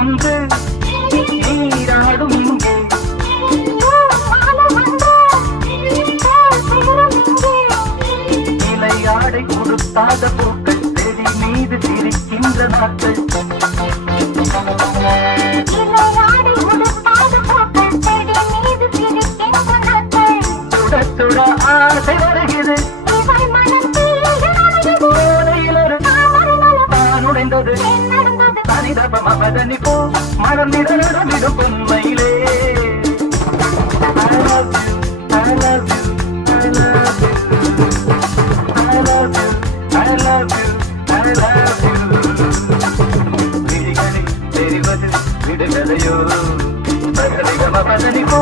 ஒன்று நீராடும். இலையாடை கொடுத்தாத பூக்கள் செடி மீது சிரிக்கின்ற நாட்கள். சுட ஆசை வருகிறது. உடைந்தது నిరమమదని పో మన నిరడు నిడుకున్నైలే విడగలయో పో